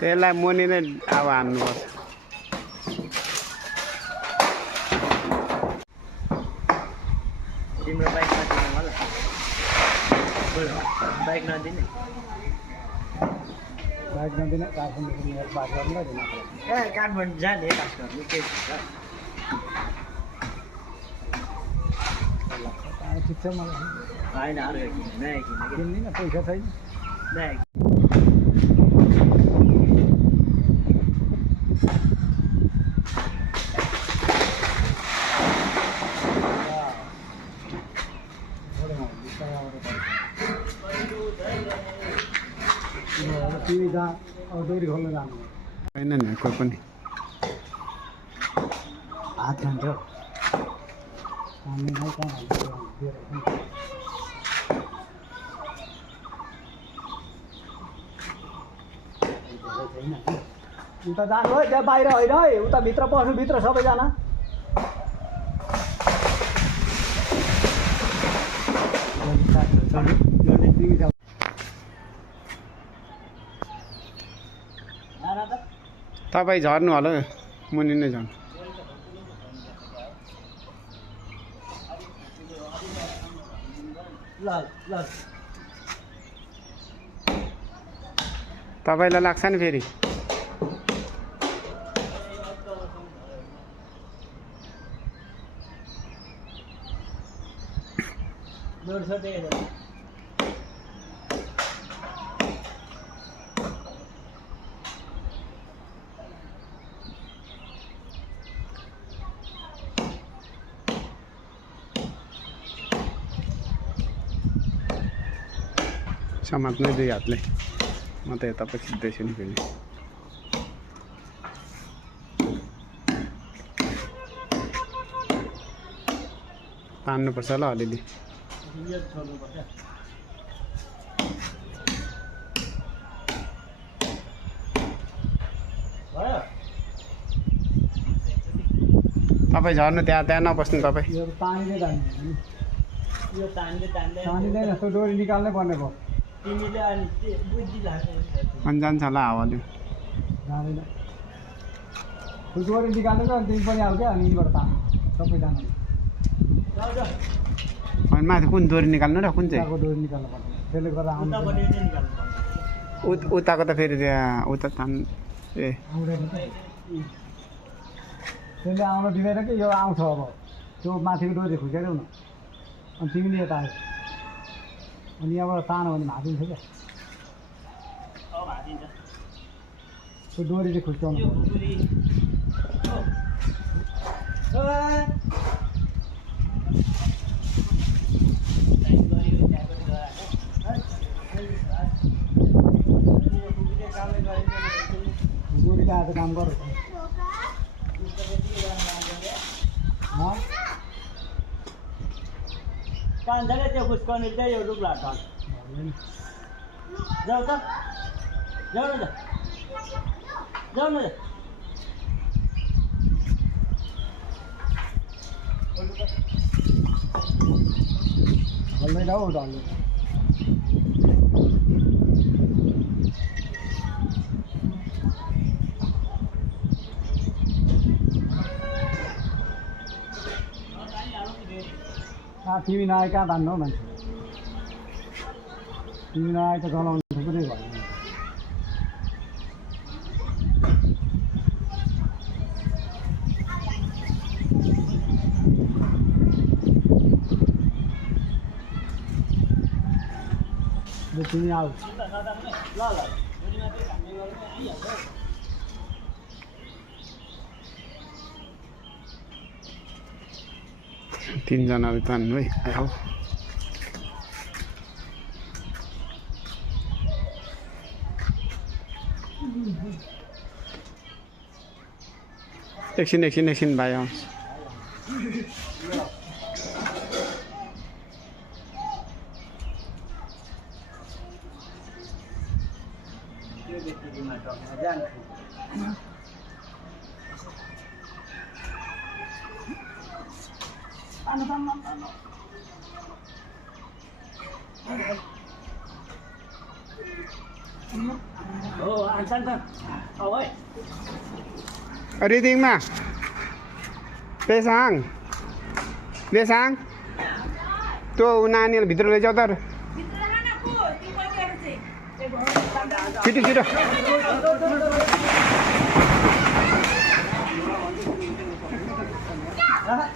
त्यसलाई मुनि नै अब हान्नुपर्छ। तिम्रो बाइक नदिने मलाई बाइक नदिने ए काठमाडौँ जाने खास गर्नु के ठिक छ मलाई होइन अरू नयाँ किन्दिनँ पैसा छैन नयाँ टिभी जहाँ डोरी खोल्न जानु होइन नि कोही पनि हात खान्छ उता जानु है त्यहाँ बाहिर होइन है उता भित्र पस्नु भित्र सबैजना तपाईँ झर्नु होला मुनि नै झर्नु। तपाईँलाई लाग्छ नि फेरि समात्नै दुई हातले म त यता पछि खिच्दैछु नि फेरि तान्नुपर्छ ल अलिअलि तपाईँ झर्नु त्यहाँ नबस्नु तपाईँ तानिँदैन त्यो डोरी निकाल्नै पर्ने भयो तिमीले अनि बुद्धि लाग्ने अनि जान्छ होला हावाले जाँदैन त्यो डोरी निकाल्नु त अनि तिमी पनि आऊ क्या अनि यहीँबाट तान्नु सबैजना अनि माथि कुन डोरी निकाल्नु र कुन चाहिँ डोरी निकाल्नु पर्छ त्यसले गर्दा आउनु उताको त फेरि त्यहाँ उता तान ए आउँदैन त्यसले आउन दिँदैन कि यो आउँछ अब त्यो माथिको डोरी खुकेरौ न अनि तिमीले यता आयो अनि यहाँबाट तानो भने भाँचिन्छ क्या त्यो डोरी चाहिँ खुट्याउनु डोरीले आज काम गर कान्छाले त्यो खुस्काउने चाहिँ यो रुखला छ जाऊ त जाऊ न जाऊ न हल्दैन हौ डल्लो तिमी नआए कहाँ तान्नु हौ मान्छे तिमी नआए त चलाउनु थुप्रै भयो तिमी आऊ तिनजनाले तान्नु है आऊ एकछिन भाइ आउँछ तान्नु तान्नु तान्नु हो आन्छन् त अब है रिदिङमा पेसाङ पेसाङ त्यो नानीलाई भित्र लैजाऊ त छिटो छिटो Ah,